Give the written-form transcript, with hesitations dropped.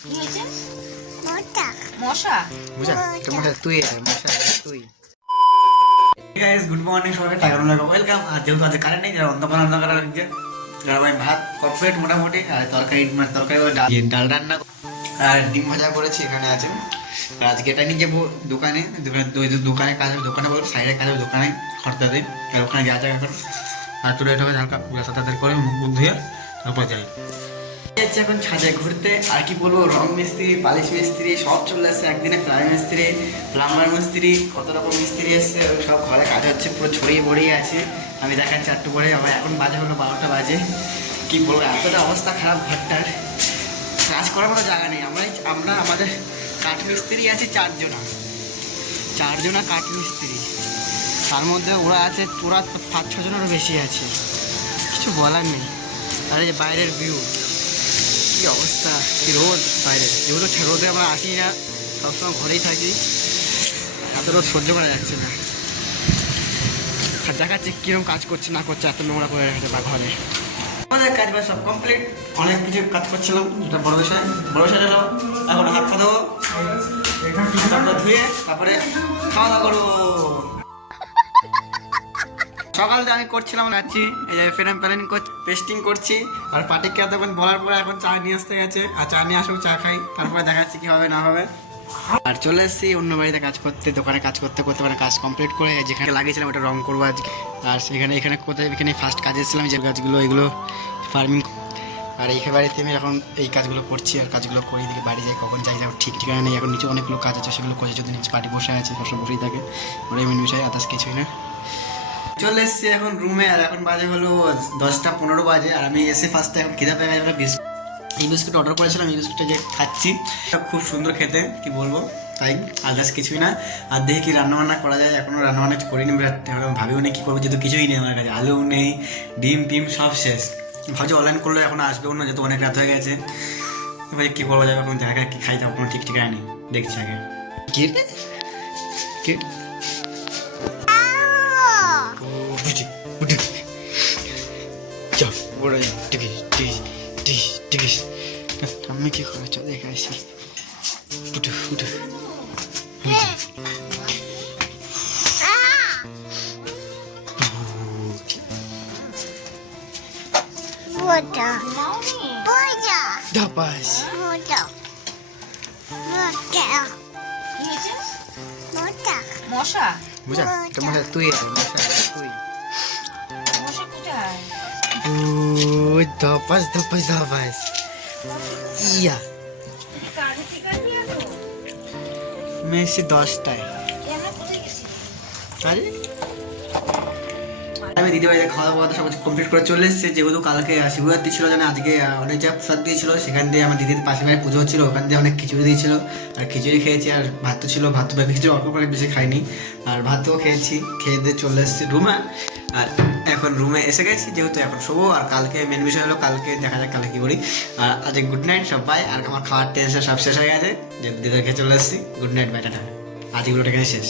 কি হয়েছে? মশা বুঝা তোমার তুই তুই গাইস গুড মর্নিং সবাইকে টাইগার লাগা ওয়েলকাম। আর যেহেতু আজ কারেন্ট নেই, যারা অন্ধকার লাগছে, যারা ভাই ভাত কমপ্লিট মোটামুটি, আর তরকারি ডাল রান্না আর ডিম ভাজা করেছি এখানে আছে। আর আজকে এটা নিয়ে যাবো দোকানে দোকানে কাজ হবে, দোকানে বলবো সাইডে কাজ হবে, দোকানে খরচাতে। আর ওখানে যা যাক এখন আর তুলে এটা হালকা তাড়াতাড়ি করে মুখ ধুয়ে তারপর যাই। এখন ছাদে ঘুরতে, আর কি বলবো, রং মিস্ত্রি, পালিশ মিস্ত্রি সব চলে আসছে একদিনে, প্লাই মিস্ত্রি, প্লাম্বার মিস্ত্রি, কত রকম মিস্ত্রি এসছে, সব ঘরে কাজ হচ্ছে, পুরো ছড়িয়ে বড়িয়ে আছে। আমি দেখাচ্ছি একটু পরে। আমার এখন বাজে হলো 12টা বাজে। কি বলবো, এতটা অবস্থা খারাপ ঘরটার, কাজ করার মতো জায়গা নেই। আমরা আমাদের কাঠ মিস্ত্রি আছে চারজনা কাঠ মিস্ত্রি, তার মধ্যে ওরা 5-6 জনেরও বেশি আছে, কিছু বলার নেই। আর এই যে বাইরের ভিউ, কি অবস্থা, কি রোদ বাইরে, যেগুলো রোদে আমরা আসি না, সবসময় ঘরেই থাকি, এত রোদ সহ্য করা যাচ্ছে না। আর দেখাচ্ছে কীরকম কাজ করছে না করছে, এত নোংরা করে রাখছে বা ঘরে। আমাদের কাজ বাজ সব কমপ্লিট, অনেক কিছু কাজ করছিলাম, যেটা বড় বিষয় হলো এখন হাত পা ধোবো, তারপর ধুয়ে তারপরে খাওয়া দাওয়া করবো। সকালে আমি করছিলাম যাচ্ছি, এই যে ফ্রেম প্ল্যানিং পেস্টিং করছি, আর পাটিকে এতক্ষণ বলার পরে এখন চা নিয়ে আসতে গেছে, আর চা নিয়ে আসুক, চা খাই, তারপরে দেখাচ্ছি কি হবে না হবে। আর চলে এসেছি অন্য বাড়িতে কাজ করতে, দোকানে কাজ করতে মানে কাজ কমপ্লিট করে যেখানে লাগিয়েছিলাম ওটা রং করবো আজকে। আর এখানে ফার্স্ট কাজ এসেছিলাম, যে গাছগুলো এগুলো ফার্মিং। আর এই বাড়িতে আমি এখন এই কাজগুলো করছি, আর কাজগুলো করি, দিকে বাড়ি যাই, কখন যাই যাবো ঠিক ঠিকানা নেই। এখন নিচে অনেকগুলো কাজ আছে, সেগুলো করে যদি নিচে বাড়ি বসে আছে, সবসময় বসেই থাকে, ওরা এমনি বিষয় আদার্স কিছুই না। চলে এসছি এখন রুমে, আর এখন বাজে হলো 10টা 15 বাজে। আর আমি এসে ফার্স্টে এখন খিদা পেয়ে গেছে, এই বিস্কুট অর্ডার করেছিলাম, এই বিস্কুটটা যে খাচ্ছি খুব সুন্দর খেতে, কি বলবো, তাই আদার্স কিছুই না। আর দেখি কি রান্নাবান্না করা যায়, এখনও রান্নাবান্না করিনি, ভাবিও নেই কী করবো, যেহেতু কিছুই নেই আমার কাছে, আলুও নেই, ডিম টিম সব শেষ। ভাবছি অনলাইন করলে এখন আসবেও না, যেহেতু অনেক রাত হয়ে গেছে। এবার কী করবো যাবে, এখন দেখা কী খাই যাবো, কোনো ঠিক ঠিকানা নেই, দেখছি আগে কি কি আমি কি করে চল দেখে আসি। মশা বুঝা তোমার তুই তুই মশা কোথায়? ধপাস ইয়া কাজে ঠিক আছে এখন? মেসি 10টায়। আমরা কোথায় গেছি? আরে আমি দিদিভাইদের খাওয়া দাওয়া সব কিছু কমপ্লিট করে চলে এসেছে, যেহেতু কালকে শিবরাত্রি ছিল, জানে আজকে অনেক যা প্রসাদ দিয়েছিল, সেখান দিয়ে আমার দিদির পাশে বাড়ি পুজো হচ্ছিলো, ওখান দিয়ে অনেক খিচুড়ি দিয়েছিল, আর খিচুড়ি খেয়েছি, আর ভাত তো ছিল, ভাত তো খিচুড়ি অল্প করে, বেশি খাইনি, আর ভাতও খেয়েছি, খেয়ে দিয়ে চলে এসেছি রুমে। আর এখন রুমে এসে গেছি, যেহেতু এখন শোবো, আর কালকে মেন বিষয় হলো কালকে দেখা যাক কালকে কী করি। আর আজকে গুড নাইট সবাই, আর আমার খাওয়ার টেনশন সব শেষ হয়ে গেছে, যে দিদিকে চলে এসেছি, গুড নাইট, বাইটাটা আজ এগুলোটা এখানে শেষ।